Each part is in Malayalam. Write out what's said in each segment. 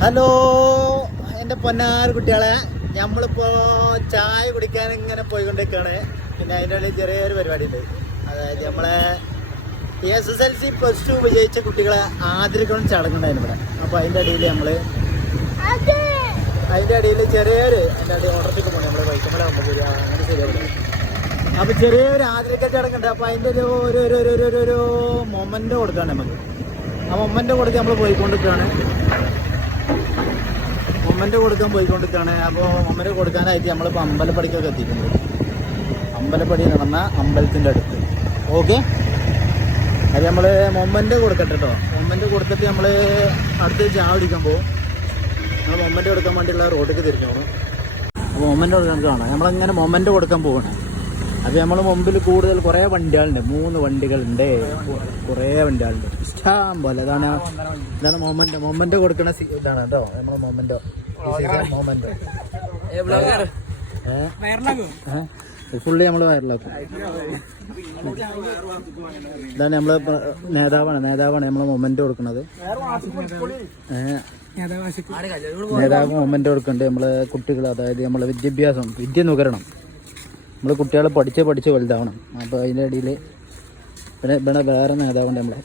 ഹലോ എന്റെ പൊന്നാറ് കുട്ടികളെ നമ്മളിപ്പോ ചായ കുടിക്കാൻ ഇങ്ങനെ പോയിക്കൊണ്ടിരിക്കുകയാണ്. പിന്നെ അതിന്റെ ഇടയിൽ ചെറിയൊരു പരിപാടി ഉണ്ട് അതായത് നമ്മളെ S S L C plus two വിജയിച്ച കുട്ടികളെ ആദരിക്കണം ചടങ്ങുണ്ടായിരുന്നു ഇവിടെ. അപ്പോൾ അതിന്റെ ഇടയിൽ നമ്മൾ അതിന്റെ ഇടയിൽ ചെറിയൊരു എന്റെ ഇടയിൽ ഓർഡറിലേക്ക് പോകണം നമ്മൾ വൈക്കമലാകുമ്പോൾ പോയി അങ്ങനെ ശരിയാവില്ല. അപ്പോൾ ചെറിയൊരു ആദരിക്കൽ ചടങ്ങുണ്ട്. അപ്പോൾ അതിന്റെ ഒരു ഒരു ഒരു ഒരു ഒരു ഒരു മൊമെന്റ് കൊടുക്കുകയാണ് നമുക്ക്. ആ മൊമെന്റ് കൊടുത്ത് നമ്മൾ പോയിക്കൊണ്ടിരിക്കുകയാണ്. മൊമ്മന്റെ കൊടുക്കാൻ പോയിക്കൊണ്ടിരിക്കുകയാണ്. അപ്പോൾ മൊമ്മന്റെ കൊടുക്കാനായിട്ട് നമ്മളിപ്പോൾ അമ്പലപ്പടിക്കൊക്കെ എത്തിയിട്ടുണ്ട്. അമ്പലപ്പടി നടന്ന അമ്പലത്തിന്റെ അടുത്ത്. ഓക്കെ? അത് നമ്മൾ മൊമ്മന്റെ കൊടുക്കട്ടെ കേട്ടോ. മൊമ്മന്റെ കൊടുത്തിട്ട് നമ്മൾ അടുത്ത് ചാ കുടിക്കാൻ പോകും നമ്മൾ മൊമ്മന്റെ കൊടുക്കാൻ വേണ്ടിയുള്ള റോഡിലേക്ക് പോകും അപ്പോൾ മൊമ്മന്റെ കൊടുക്കാൻ കാണാം. നമ്മളങ്ങനെ മൊമ്മന്റെ കൊടുക്കാൻ പോകണം അപ്പോൾ നമ്മൾ മുമ്പിൽ കൂടുതൽ കുറേ വണ്ടികളുണ്ട്. മൂന്ന് വണ്ടികളുണ്ട്. കുറേ വണ്ടികളുണ്ട്. ഇഷ്ടം പോലെ അതാണ് ഇതാണ് മൊമെന്റ് മൊമെന്റ് കൊടുക്കുന്ന ഇതാണ് കേട്ടോ. നമ്മളെ മൊമെന്റ് മൊമ്മന്റെ ഫുള്ളി നമ്മൾ വയറിലാക്കും ഇതാണ് നമ്മളെ നേതാവാണ്. നേതാവാണ് നമ്മളെ മൊമെന്റ് കൊടുക്കുന്നത്. നേതാവ് മൊമെന്റ് കൊടുക്കുന്നുണ്ട്. നമ്മളെ കുട്ടികൾ അതായത് നമ്മളെ വിദ്യാഭ്യാസം വിദ്യ നുകരണം. നമ്മൾ കുട്ടികളെ പഠിച്ച് പഠിച്ച് വലുതാവണം. അപ്പോൾ അതിന്റെ ഇടയിൽ പിന്നെ ഇവിടെ വേറെ നേതാവുണ്ട് നമ്മളെ.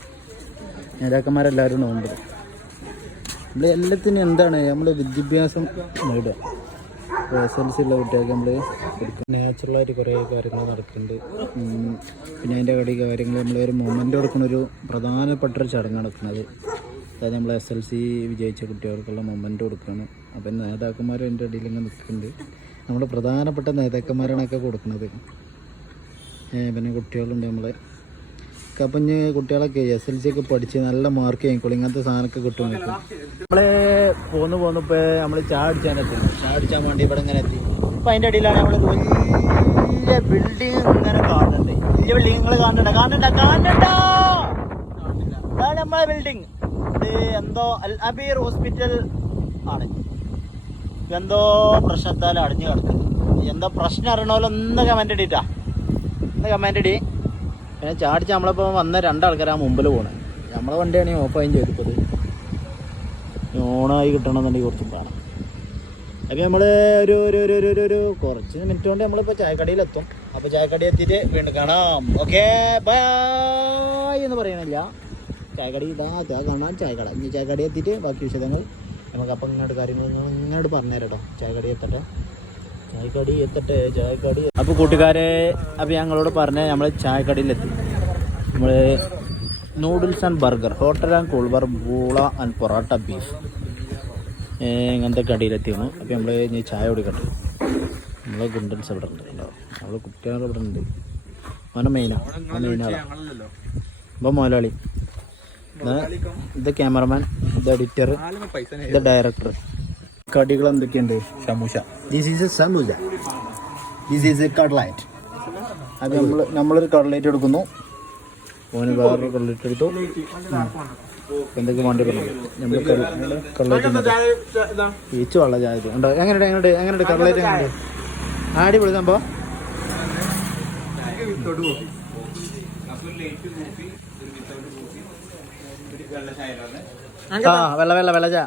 നേതാക്കന്മാരെല്ലാവരും ഉണ്ട് നമ്മൾ എല്ലാത്തിനും എന്താണ് നമ്മൾ വിദ്യാഭ്യാസം നേടുക. ഇപ്പോൾ എസ് എൽ സി ഉള്ള കുട്ടികൾക്ക് നമ്മൾ കൊടുക്കും. നാച്ചുറലായിട്ട് കുറേ കാര്യങ്ങൾ നടക്കുന്നുണ്ട്. പിന്നെ അതിന്റെ കടി കാര്യങ്ങൾ നമ്മൾ ഒരു മൊമെന്റ് കൊടുക്കുന്ന ഒരു പ്രധാനപ്പെട്ട ഒരു ചടങ്ങ് നടക്കുന്നത്. അതായത് നമ്മൾ എസ് എൽ സി വിജയിച്ച കുട്ടികൾക്കുള്ള മൊമെന്റ് കൊടുക്കുകയാണ് അപ്പം നേതാക്കന്മാരും എന്റെ ഇടയിൽ ഇങ്ങനെ നിൽക്കുന്നുണ്ട്. നമ്മൾ പ്രധാനപ്പെട്ട നേതാക്കന്മാരാണൊക്കെ കൊടുക്കുന്നത്. പിന്നെ കുട്ടികളുണ്ട് നമ്മൾ ഇനി കുട്ടികളൊക്കെ എസ് എൽ സി ഒക്കെ പഠിച്ച് നല്ല മാർക്ക് വാങ്ങിക്കോളും ഇങ്ങനത്തെ സാധനമൊക്കെ കിട്ടും നമ്മൾ പോന്നു പോന്ന് പോന്നപ്പോ നമ്മൾ ചായ അടിച്ചാൻ എത്തി. ചായ അടിച്ചാൻ വേണ്ടി ഇവിടെ ഇങ്ങനെ എത്തി. അപ്പൊ അതിന്റെ അടിയിലാണ് നമ്മൾ വലിയ ബിൽഡിംഗ് ഇങ്ങനെ കാണുന്നുണ്ട്. വലിയ ബിൽഡിംഗ് നിങ്ങൾ കാണുന്നുണ്ട്? കാണുന്നുണ്ട? കാണുന്നുണ്ടോ? അതാണ് നമ്മളെ ബിൽഡിംഗ് ഇത് എന്തോ അൽ അബീർ ഹോസ്പിറ്റൽ ആണ്. എന്തോ പ്രശ്നത്താൽ അടിഞ്ഞു കിടക്കുന്നു. എന്താ പ്രശ്നം അറിയണമല്ലോ ഒന്ന് കമന്റ് ഇടിട്ടാ. ഒന്ന് കമന്റ് ഇടി. പിന്നെ ചാടിച്ച് നമ്മളിപ്പോൾ വന്ന രണ്ടാൾക്കാരാ മുമ്പിൽ പോണേ. നമ്മളെ വണ്ടിയാണ് ഓപ്പായും ചോദിപ്പത് ഓണായി കിട്ടണമെന്നുണ്ടെങ്കിൽ കുറച്ച് വേണം അപ്പം നമ്മൾ ഒരു ഒരു ഒരു ഒരു ഒരു കുറച്ച് മിനിറ്റ് കൊണ്ട് നമ്മളിപ്പോൾ ചായക്കടയിലെത്തും. അപ്പോൾ ചായക്കടയിൽ എത്തിയിട്ട് വീണ്ടും കാണാം. ഓക്കെ ബൈ എന്ന് പറയണില്ല. ചായക്കടി ഇതാ കാണാൻ ചായക്കട. ഇനി ചായക്കടയിൽ എത്തിയിട്ട് ബാക്കി വിശദങ്ങൾ നമുക്ക് അപ്പം ഇങ്ങോട്ട് കാര്യങ്ങൾ ഇങ്ങോട്ട് പറഞ്ഞുതരാം കേട്ടോ ചായക്കടി എത്തട്ടെ? ചായക്കടി എത്തട്ടെ? ചായക്കടി അപ്പോൾ കൂട്ടുകാരെ അപ്പോൾ ഞങ്ങളോട് പറഞ്ഞ നമ്മൾ ചായക്കടിയിലെത്തി. നമ്മൾ noodles and burger hotel and cool bar ബൂള and parotta beef ഇങ്ങനത്തെ കടിയിലെത്തിയാണ് അപ്പോൾ നമ്മൾ ഇനി ചായ കുടിക്കട്ടെ. നമ്മൾ ഗുണ്ടൻസ് ഇവിടെ ഉണ്ട്. കേട്ടോ നമ്മളെ കുട്ടികൾ ഇവിടെ ഉണ്ട്. അവനെ മെയിനാണ് മെയിനാണ് അപ്പം മുതലാളി ഇത് ഇത് ക്യാമറമാൻ ഇത് എഡിറ്റർ ഇത് ഡയറക്ടർ കടികൾ എന്തൊക്കെയുണ്ട്? Samosa this is a samosa this is a cutlet അത് നമ്മൾ നമ്മളൊരു കട്ട്ലൈറ്റ് എടുക്കുന്നു. ഓന് വേറൊരു കട്ട്ലൈറ്റ് എടുത്തു. എന്തൊക്കെ വേണ്ടി പറഞ്ഞു നമ്മൾ കട്ട്ലൈറ്റ് ഈച്ച് വെള്ള ചായ എങ്ങനെയുണ്ട് എങ്ങനെയുണ്ട് എങ്ങനെയുണ്ട് കട്ട്ലൈറ്റ് എങ്ങനെയുണ്ട്? അടിപൊളി സംഭവം. ആ വെള്ള വെള്ള വെള്ള ചായ.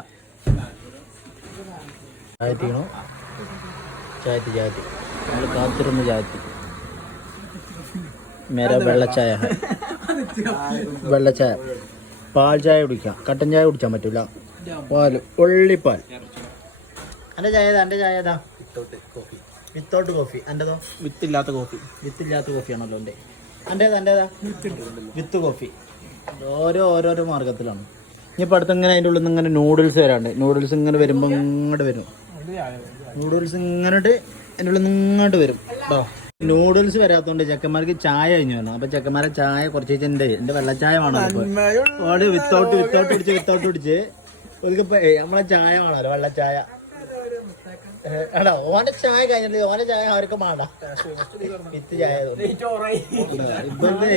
ചായത്തി ചായത്തി. നമ്മൾ കാത്തിരുന്ന് ചായത്തി. മേര വെള്ളച്ചായ. വെള്ളച്ചായ പാൽ ചായ കുടിക്കാം. കട്ടൻ ചായ കുടിക്കാൻ പറ്റൂല. പാൽ ഉള്ളിപ്പാൽ. എന്റെ ചായ ഏതാ? എന്റെ ചായ ഏതാ? വിത്തൗട്ട് കോഫി എന്റെതോ വിത്തില്ലാത്ത കോഫി വിത്തില്ലാത്ത കോഫിയാണല്ലോ എന്റെ എന്റേതാ എന്റേതാ വിത്ത് കോഫി ഓരോ ഓരോരോ മാർഗത്തിലാണ്. ഇനിയിപ്പോൾ അടുത്ത് ഇങ്ങനെ അതിന്റെ ഉള്ളിൽ നിന്ന് ഇങ്ങനെ നൂഡിൽസ് വരാണ്ട്. നൂഡിൽസ് ഇങ്ങനെ വരുമ്പോൾ ഇങ്ങോട്ട് വരും. നൂഡിൽസ് ഇങ്ങോട്ട് അതിന്റെ ഉള്ളിൽ നിന്ന് ഇങ്ങോട്ട് വരും. കേട്ടോ നൂഡിൽസ് വരാത്തോണ്ട് ചെക്കന്മാർക്ക് ചായ കഴിഞ്ഞു വന്നു അപ്പൊ ചെക്കന്മാരെ ചായ കുറച്ച് ഉണ്ട് എന്റെ വെള്ളച്ചായ വേണമല്ലോ ഓട് വിത്തൗട്ട് വിത്തൗട്ട് പിടിച്ച് വിത്തൗട്ട് പിടിച്ച്. ഒതുക്കിപ്പോ നമ്മളെ ചായ വേണമല്ലോ വെള്ളച്ചായ. എടാ ഓന്റെ ചായ കഴിഞ്ഞിട്ട് ഓന്റെ ചായ അവർക്ക് വേണ്ട. വിത്ത് ചായ ഇപ്പഴത്തെ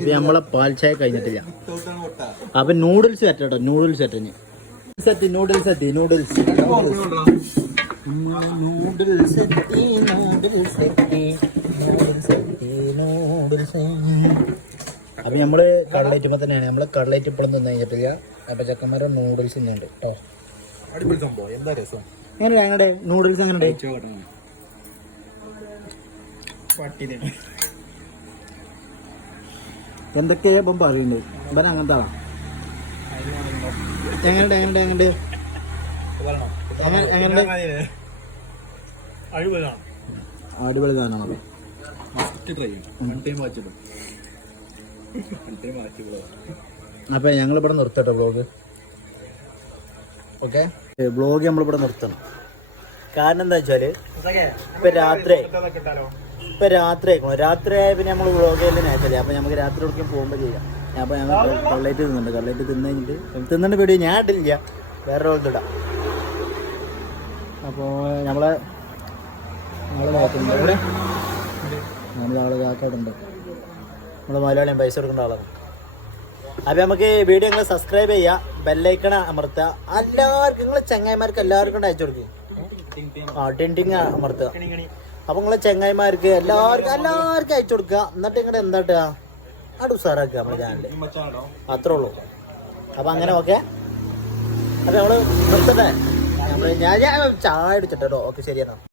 ഇത് നമ്മളെ പാൽ ചായ കഴിഞ്ഞിട്ടില്ല. അപ്പൊ noodles set noodles set set noodles എത്തി നൂഡിൽസ് നൂഡിൽസ് എത്തി നൂഡിൽസ് എത്തി നൂഡിൽസ് എത്തി നൂഡിൽസ് അപ്പൊ നമ്മൾ കടലേറ്റുമ്പോ തന്നെയാണ്. നമ്മൾ കടലേറ്റ് ഇപ്പോഴും തിന്നു കഴിഞ്ഞിട്ടില്ല. അപ്പൊ ചെക്കന്മാരെ നൂഡിൽസ് ഉണ്ട് കേട്ടോ അടിപൊളി സംഭവം. എന്താ രസം? എങ്ങനെ ഞങ്ങളുടെ നൂഡിൽസ് എങ്ങനെ പട്ടിനെ എന്തൊക്കെയാ ഇപ്പം പറയുന്നത്? ഇവൻ അങ്ങനത്തെ. ആളാ എങ്ങനെ എങ്ങനെ- അടിപൊളി സാധനമാണ് വാച്ചിട്ടുള്ളത് അപ്പൊ ഞങ്ങൾ ഇവിടെ നിർത്തട്ടെ ബ്ലോഗ് ഓക്കെ ബ്ലോഗ് നമ്മളിവിടെ നിർത്തണം. കാരണം എന്താ വെച്ചാൽ ഇപ്പൊ രാത്രി ഇപ്പൊ രാത്രി ആയിക്കണു രാത്രി ആയ പിന്നെ നമ്മൾ വ്ളോഗ് ചെയ്യൽ നേച്ചല്ലേ അപ്പൊ നമുക്ക് രാത്രി എവിടേക്കും പോകുമ്പോ ചെയ്യാം. അപ്പൊ ഞങ്ങൾ കള്ളേറ്റ് തിന്നുന്നുണ്ട് കള്ളേറ്റ് തിന്നു കഴിഞ്ഞിട്ട് വീഡിയോ ഞാൻ ഇട്ടില്ല വേറെ ഒരാൾക്ക് ഇടാം. അപ്പോ നമ്മളെ നമ്മളെ നോക്കുന്നുണ്ട് എവിടെ? നമ്മളെ ആൾ കാക്കാടുണ്ട് നമ്മൾ മലയാളിയും പൈസ കൊടുക്കേണ്ട ആളാണ്. അപ്പൊ നമുക്ക് വീഡിയോ നിങ്ങൾ സബ്സ്ക്രൈബ് ചെയ്യുക ബെല്ലൈക്കണ അമർത്തുക. എല്ലാവർക്കും നിങ്ങളെ ചങ്ങായിമാർക്ക് എല്ലാവർക്കും അയച്ചു കൊടുക്കുക ആ ടിന്റിങ് അമർത്തുക. അപ്പൊ നിങ്ങളെ ചെങ്ങായിമാർക്ക് എല്ലാവർക്കും എല്ലാവർക്കും അയച്ചു കൊടുക്കുക. എന്നിട്ട് ഇങ്ങടെ എന്താട്ടാ? അടു സാറാക്കുക നമ്മുടെ ചാനൽ അത്രേ ഉള്ളൂ. അപ്പൊ അങ്ങനെ ഓക്കെ. അപ്പൊ നമ്മൾ നിർത്തട്ടെ? നമ്മൾ ഞാൻ ഞാൻ ചായ അടിച്ചിട്ടോ ഓക്കെ ശരിയെന്നാ.